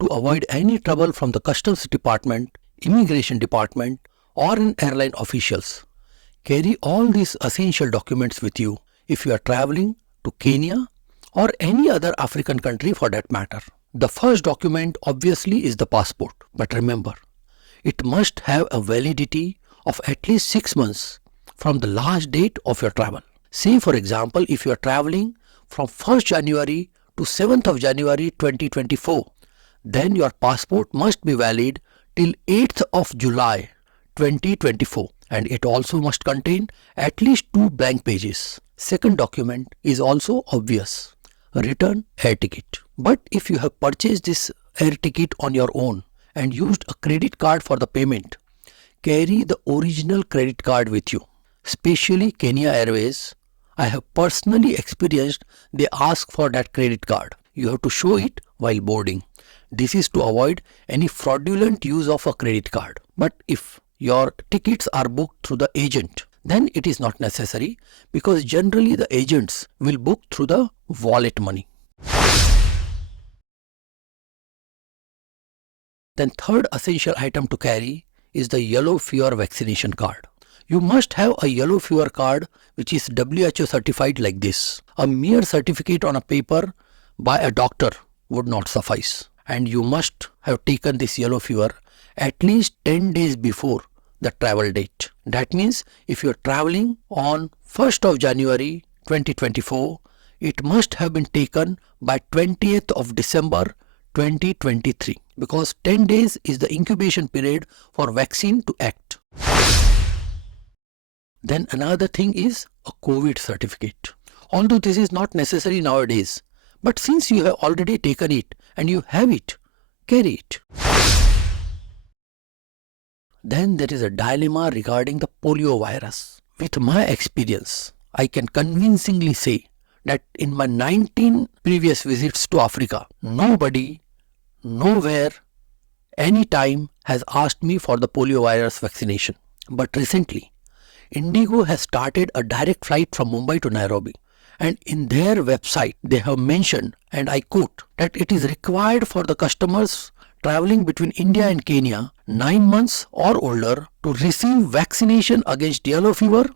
to avoid any trouble from the Customs Department, Immigration Department, or an airline officials. Carry all these essential documents with you if you are traveling to Kenya or any other African country for that matter. The first document obviously is the passport, but remember, it must have a validity of at least 6 months from the last date of your travel. Say for example, if you are traveling from 1st January to 7th of January 2024, then your passport must be valid till 8th of July 2024, and it also must contain at least 2 blank pages. Second document is also obvious, return air ticket. But if you have purchased this air ticket on your own and used a credit card for the payment, carry the original credit card with you. Especially Kenya Airways, I have personally experienced they ask for that credit card. You have to show it while boarding. This is to avoid any fraudulent use of a credit card. But if your tickets are booked through the agent, then it is not necessary, because generally the agents will book through the wallet money. Then third essential item to carry is the yellow FER vaccination card. You must have a yellow FER card which is WHO certified like this. A mere certificate on a paper by a doctor would not suffice. And you must have taken this yellow FER at least 10 days before the travel date. That means if you are traveling on 1st of January 2024, it must have been taken by 20th of December 2023, because 10 days is the incubation period for vaccine to act. Then another thing is a COVID certificate. Although this is not necessary nowadays, but since you have already taken it and you have it, carry it. Then there is a dilemma regarding the polio virus. With my experience, I can convincingly say that in my 19 previous visits to Africa, nobody, nowhere, anytime has asked me for the polio virus vaccination. But recently, Indigo has started a direct flight from Mumbai to Nairobi, and in their website they have mentioned, and I quote, that it is required for the customers traveling between India and Kenya 9 months or older to receive vaccination against yellow fever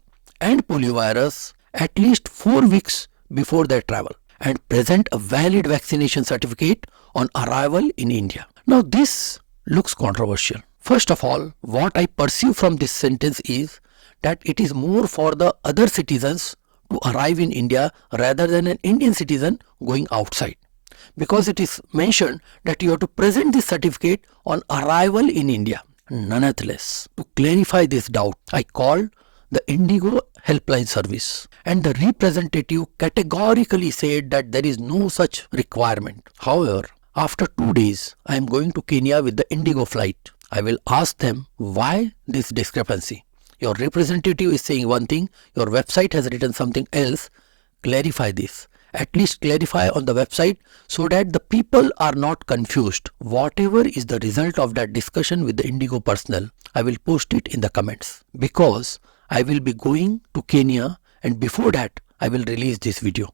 and polio virus at least 4 weeks before their travel and present a valid vaccination certificate on arrival in India. Now this looks controversial. First of all, what I perceive from this sentence is that it is more for the other citizens to arrive in India rather than an Indian citizen going outside, because it is mentioned that you have to present this certificate on arrival in India. Nonetheless, to clarify this doubt, I called the Indigo helpline service, and the representative categorically said that there is no such requirement. However, after 2 days, I am going to Kenya with the Indigo flight. I will ask them why this discrepancy. Your representative is saying one thing, your website has written something else. Clarify this. At least clarify on the website so that the people are not confused. Whatever is the result of that discussion with the Indigo personnel, I will post it in the comments, because I will be going to Kenya, and before that I will release this video.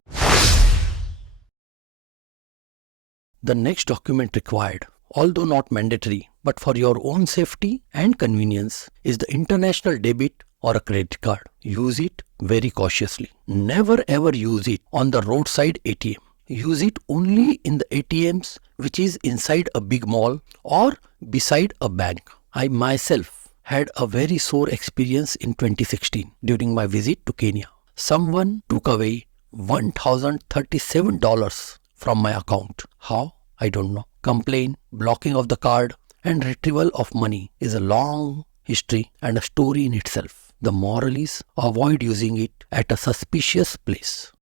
The next document required, although not mandatory, but for your own safety and convenience, is the international debit or a credit card. Use it very cautiously. Never ever use it on the roadside ATM. Use it only in the ATMs which is inside a big mall or beside a bank. I myself had a very sore experience in 2016 during my visit to Kenya. Someone took away $1,037 from my account. How? I don't know. Complaint, blocking of the card, and retrieval of money is a long history and a story in itself. The moral is avoid using it at a suspicious place.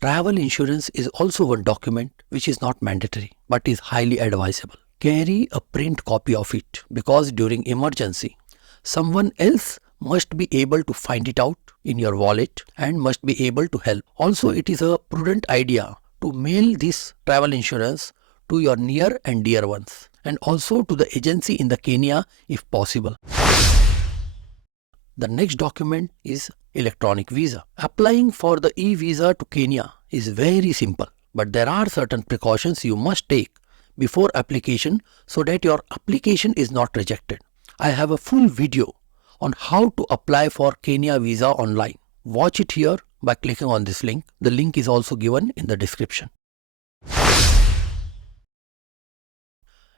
Travel insurance is also one document which is not mandatory but is highly advisable. Carry a print copy of it, because during emergency, someone else must be able to find it out in your wallet and must be able to help. Also, it is a prudent idea to mail this travel insurance to your near and dear ones, and also to the agency in the Kenya if possible. The next document is electronic visa. Applying for the e-visa to Kenya is very simple. But there are certain precautions you must take before application so that your application is not rejected. I have a full video on how to apply for Kenya visa online. Watch it here by clicking on this link. The link is also given in the description.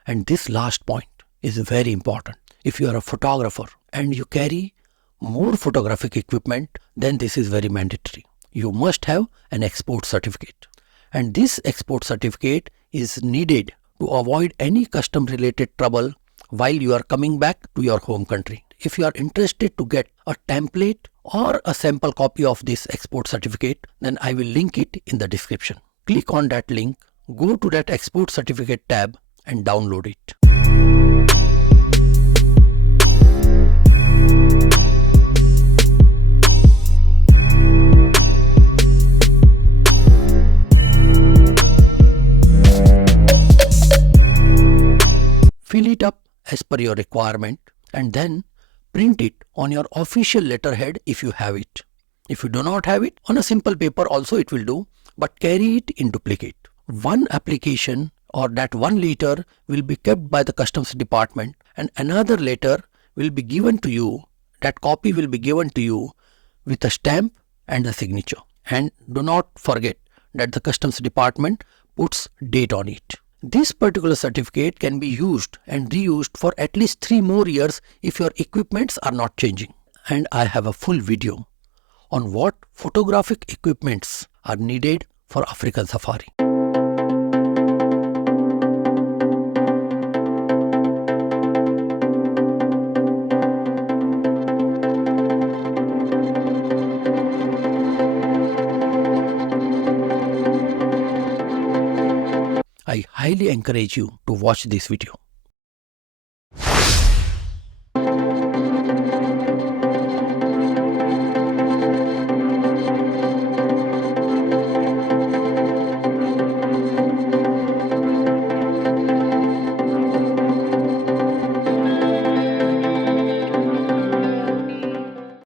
And this last point is very important. If you are a photographer and you carry more photographic equipment, then this is very mandatory. You must have an export certificate. And this export certificate is needed to avoid any custom related trouble while you are coming back to your home country. If you are interested to get a template or a sample copy of this export certificate, then I will link it in the description. Click on that link, go to that export certificate tab and download it. Fill it up as per your requirement and then print it on your official letterhead if you have it. If you do not have it, on a simple paper also it will do, but carry it in duplicate. One application or that 1 letter will be kept by the customs department and another letter will be given to you. That copy will be given to you with a stamp and a signature. And do not forget that the customs department puts date on it. This particular certificate can be used and reused for at least 3 more years if your equipments are not changing. And I have a full video on what photographic equipments are needed for African safari. I highly encourage you to watch this video.